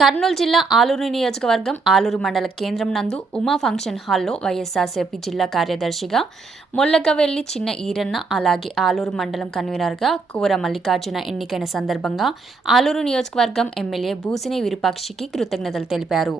కర్నూలు జిల్లా ఆలూరు నియోజకవర్గం ఆలూరు మండల కేంద్రం నందు ఉమా ఫంక్షన్ హాల్లో వైఎస్ఆర్సీపీ జిల్లా కార్యదర్శిగా మొల్లగవెల్లి చిన్న ఈరన్న అలాగే ఆలూరు మండలం కన్వీనర్గా కువర మల్లికార్జున ఎన్నికైన సందర్భంగా ఆలూరు నియోజకవర్గం ఎమ్మెల్యే భూసిని విరుపాక్షికి కృతజ్ఞతలు తెలిపారు.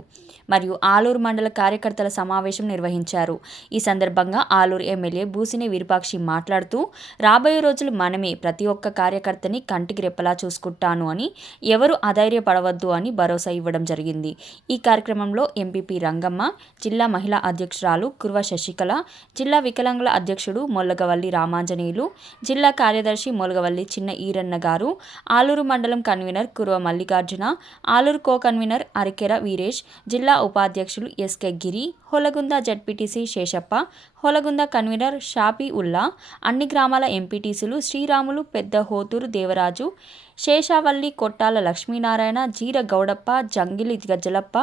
మరియు ఆలూరు మండల కార్యకర్తల సమావేశం నిర్వహించారు. ఈ సందర్భంగా ఆలూరు ఎమ్మెల్యే భూసిని విరూపాక్షి మాట్లాడుతూ రాబోయే రోజులు మనమే ప్రతి ఒక్క కార్యకర్తని కంటికి రెప్పలా చూసుకుంటాను అని ఎవరు అధైర్యపడవద్దు అని భరోసా ఇవ్వడం జరిగింది. ఈ కార్యక్రమంలో ఎంపీపీ రంగమ్మ జిల్లా మహిళా అధ్యక్షురాలు కుర్వ శశికళ జిల్లా వికలాంగుల అధ్యక్షుడు మొల్లగవల్లి రామాంజనేయులు జిల్లా కార్యదర్శి మొలగవల్లి చిన్న ఈరన్న గారు ఆలూరు మండలం convener Kurva Mallikarjuna Aluru co convener Arikera Veeresh జిల్లా ఉపాధ్యక్షులు SK Giri Holagunda ZPTC Seshappa Holagunda convener Shafiulla అన్ని గ్రామాల ఎంపీటీసీలు శ్రీరాములు పెద్ద హోతూరు దేవరాజు శేషావల్లి కొట్టాల లక్ష్మీనారాయణ జీర గౌడప్ప జంగిలి గజ్జలప్ప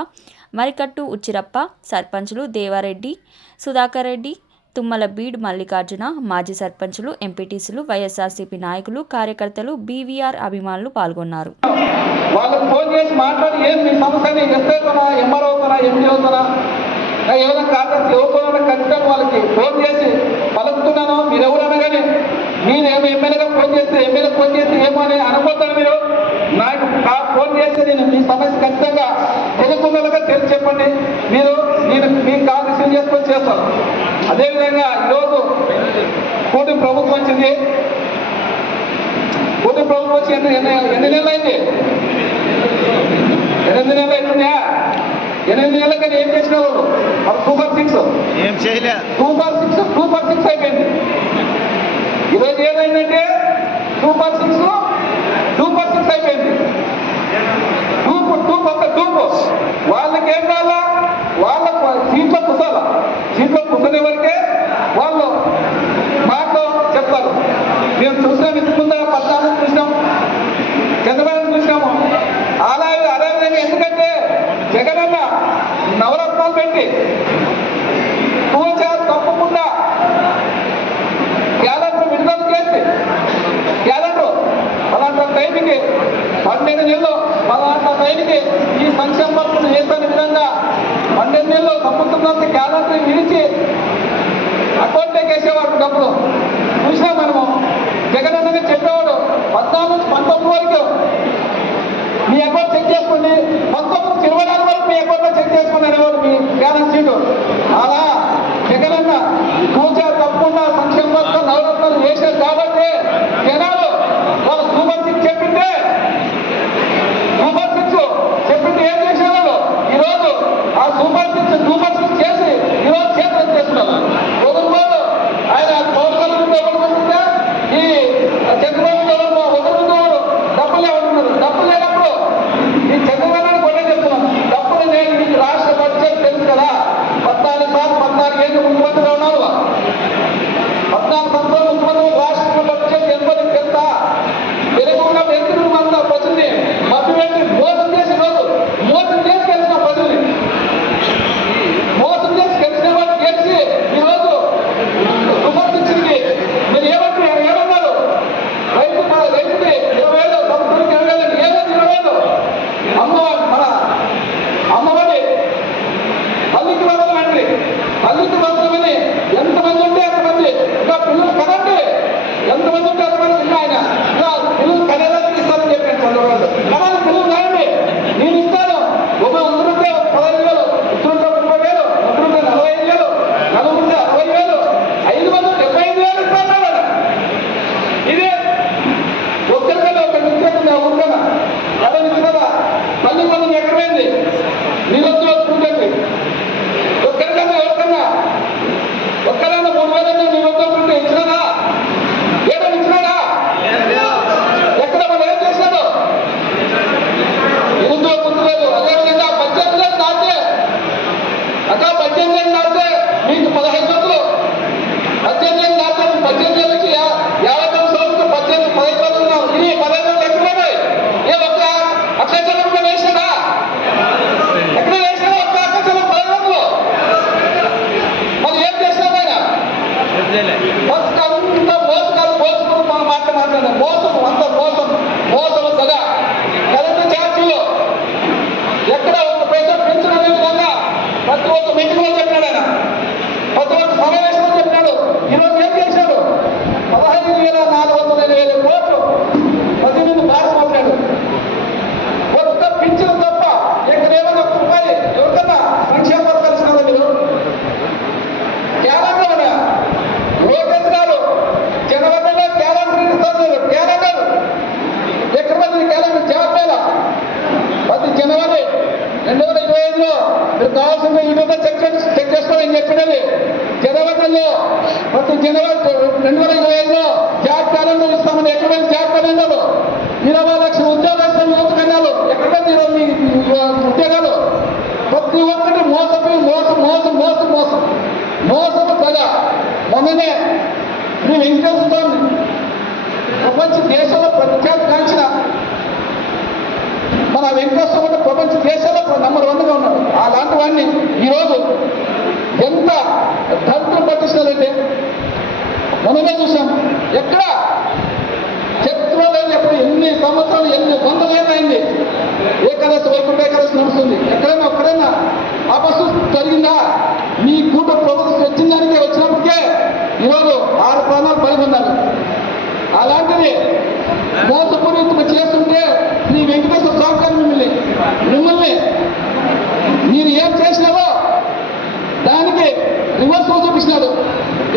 మరికట్టు ఉచ్చిరప్ప సర్పంచులు దేవారెడ్డి సుధాకర్ రెడ్డి తుమ్మల బీడ్ మల్లికార్జున మాజీ సర్పంచులు ఎంపీటీసీలు వైఎస్ఆర్సీపీ నాయకులు కార్యకర్తలు బీవీఆర్ అభిమానులు పాల్గొన్నారు. వాళ్ళకి ఫోన్ చేసి మాట్లాడి ఏం మీ సమస్యని ఎస్ఐతోనా ఎంఆర్ఓతోనా ఎండిఓతోనా ఏమైనా కారణం ఎవరితోనైనా ఖచ్చితంగా వాళ్ళకి. ఫోన్ చేసి పలుకుతున్నాను మీరు ఎవరైనా అనగానే నేను ఏమో ఎమ్మెల్యేగా ఫోన్ చేస్తే ఎమ్మెల్యే ఫోన్ చేస్తే ఏమో అని అనుకుంటాను మీరు. నాకు ఫోన్ చేస్తే నేను మీ సమస్య ఖచ్చితంగా తెలుసుకున్నలుగా తెలిసి చెప్పండి. మీరు నేను మీకు కాల్ రిసీవ్ చేసుకొని చేస్తాను. అదేవిధంగా ఈరోజు కూటమి ప్రభుత్వం వచ్చింది. కూటమి ప్రభుత్వం వచ్చి ఎన్ని ఎన్ని ఎన్ని నెలలు అయింది ఎనిమిది నెలలు అవుతుందా ఎనిమిది నెలల కానీ ఏం చేసినావు? మరి సూపర్ సిక్స్ ఏం చేయలే. సూపర్ సిక్స్ సూపర్ సిక్స్ అయిపోయింది. ఈరోజు ఏమైందంటే సూపర్ సిక్స్ సూపర్ సిక్స్ అయిపోయింది. టూపు టూపు ఒక టూపు వాళ్ళకి ఏం కావాలా వాళ్ళ సీట్లో కూర్చోాలా సీట్లో కూర్చునే వరకే వాళ్ళు మాతో చెప్తారు మేము చూసినాం ఇంతకుముందు పద్నాలుగు చూసినాం చంద్రబాబు చూసినాము అలాగే అదేవిధంగా ఎందుకంటే జగనన్న నవరత్నాలు పెట్టి పూజారు తప్పకుండా క్యాలెండర్ విడుదల చేసి క్యాలెండర్ పలాంటి టైంకి పన్నెండు నెలలు పలాంటి టైంకి ఈ సంక్షేమ పథకం చేసిన విధంగా పన్నెండు నెలలు సముద్రంత క్యాలెండర్ విడిచి అకౌంట్లోకి వేసేవాడు డబ్బులు. చూసినా మనము జగనన్నగా చెప్పేవాడు పద్నాలుగు నుంచి పంతొమ్మిది వరకు మీ అకౌంట్ చెక్ చేసుకోండి. పంతొమ్మిది నుంచి ఇరవై నాలుగు వరకు మీ అకౌంట్లో సీటు. అలా జగనన్న కూచ తప్పకుండా సంక్షేమ పథకం నవరత్నాలు చేశారు కాబట్టి జనాలు వాళ్ళ సూపర్ సిక్స్ చెప్పిందే సూపర్ సిక్స్ చెప్పింది ఏం చేశారు? ప్రతి ఒక్క మీటింగ్లో చెప్పాడు ఆయన ప్రతి ఒక్క సమావేశంలో చెప్పాడు ఈరోజు ఏం చేశాడు పదహైదు వేల నాలుగు వందల ఎనభై ఐదు కోట్లు పద్దెనిమిది బాగా మాట్లాడు ఒక్క పింఛను తప్ప ఇక్కడ ఏమైనా ఒక్క రూపాయి ఎవరికన్నా సంక్షేమ పథకాలు ఇస్తారా మీరు క్యాలెండర్ లోకేష్ గారు జనవరిలో క్యాలెండర్ ఇస్తారు క్యాలెండర్ ఎక్కడ మంది క్యాలెండర్ జాబ్ ప్రతి జనవరి రెండు వేల ఇరవై ఐదులో మీరు కావాల్సిన చెక్ చెక్ చేసుకోవాలని చెప్పినది? జనవరిలో ప్రతి జనవరి రెండు వేల ఇరవై ఐదులో జాబ్ క్యాలెండర్ ఇస్తామని ఎక్కడ జాబ్ క్యాలెండర్ ఇరవై లక్షల ఉద్యోగస్తులు యువత కన్నాలు ఎక్కడ ఈరోజు ఉద్యోగాలు. ప్రతి ఒక్కటి మోసం మోసం మోసం మోసం మోసపు తెగ మొన్ననే శ్రీ వెంకటేశ్వర స్వామి ప్రపంచ దేశంలో ప్రఖ్యాతి కాంచిన మన వెంకటేశ్వర స్వామి ప్రపంచ దేశంలో నంబర్ వన్గా ఉన్నాడు అలాంటి వాడిని ఈరోజు ఎంత దళితులు పట్టిస్తున్నారంటే ఎక్కడ చూసాం ఎక్కడ? చరిత్రలో లేదు ఎప్పుడు ఎన్ని సంవత్సరాలు ఎన్ని వందల ఏళ్ళు ఏకాదశి వైకుంఠ ఏకాదశి నడుస్తుంది. ఎక్కడైనా ఒక్కడైనా ఆ బస్సు జరిగిందా మీ కూట ప్రభుత్వం వచ్చిన దానికే వచ్చినప్పటికే ఈరోజు ఆరు ప్రాణాలు పడి అలాంటిది మోసపూరితం చేస్తుంటే శ్రీ వెంకటేశ్వర స్వామి మిమ్మల్ని మిమ్మల్ని మీరు ఏం చేసినారో దానికి రివర్స్లో చూపించినాడు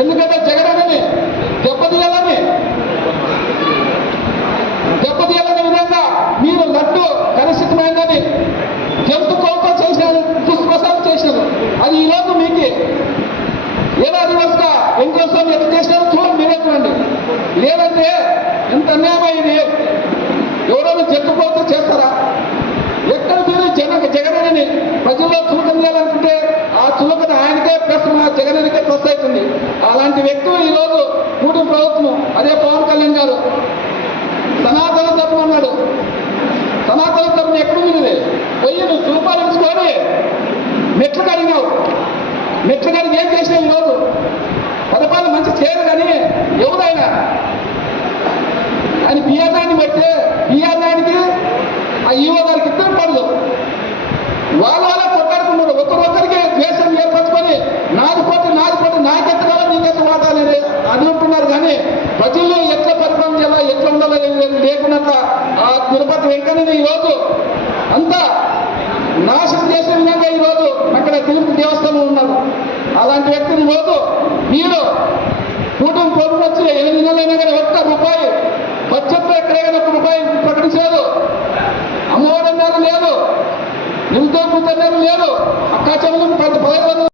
ఎందుకంటే జగన్ దెబ్బతీయాలని దెబ్బతీయాలనే విధంగా మీరు లడ్డు కలుషితమైందని జంతు కోపం చేసినారు దుష్ప్రసారం చేసినారు అది ఈరోజు మీకు ఏదో రివర్స్గా వెంకటేశ్వర ఎంత చేసినారో చూడండి మీరే చూడండి. లేదంటే ఎంత అన్యాయం ఇది. ఎవరైనా జంతు చేస్తారా? ఎక్కడ మీరు జగన్ జగనని ప్రజల్లో చులకన చేయాలనుకుంటే ఆ చులకన ఆయనకే ప్లస్ మా జగననికే ప్లస్ అవుతుంది. అలాంటి వ్యక్తులు ఈరోజు కూటమి ప్రభుత్వం అదే పవన్ కళ్యాణ్ గారు. సనాతన ధర్మం అన్నాడు. సనాతన ధర్మం ఎక్కడ ఉంది? పోయి నువ్వు చూపాలించుకొని మెట్లు కడిగినావు. మెట్లు గారికి ఏం చేసినావు ఈరోజు పదపాలు మంచి చేయరు కానీ ఎవరైనా. అని బియ్యాన్ని బట్టి బియ్యానికి ఆ ఈవో గారికి ఇద్దరు పనులు. వాళ్ళ వాళ్ళ కొట్లాడుకున్నారు ఒకరొకరికి ద్వేషం ఏర్పరచుకొని నాది పోటీ నాది పోటీ నాకెత్తగా నీకెత్త వాడాలని అని అంటున్నారు కానీ ప్రజల్లో ఎట్లా పరిపాలన చేయాలా ఎట్లా ఉండాలో లేకున్నాక ఆ తిరుపతి వెంకన్నని ఈరోజు అంతా నాశనం చేసే విధంగా ఈరోజు అక్కడ తిరుపతి దేవస్థానం ఉన్నారు. అలాంటి వ్యక్తిని ఈరోజు మీరు కూటమి ప్రభుత్వం వచ్చి ఎనిమిది నెలలైనా కానీ ఒక్క రూపాయి బడ్జెట్లో ఎక్కడైనా ఒక రూపాయి ప్రకటించారు అమ్మఒడి అన్నారు లేదు. నిరుద్యోగ వృత్తి లేదు. అక్కా పది పదహైదు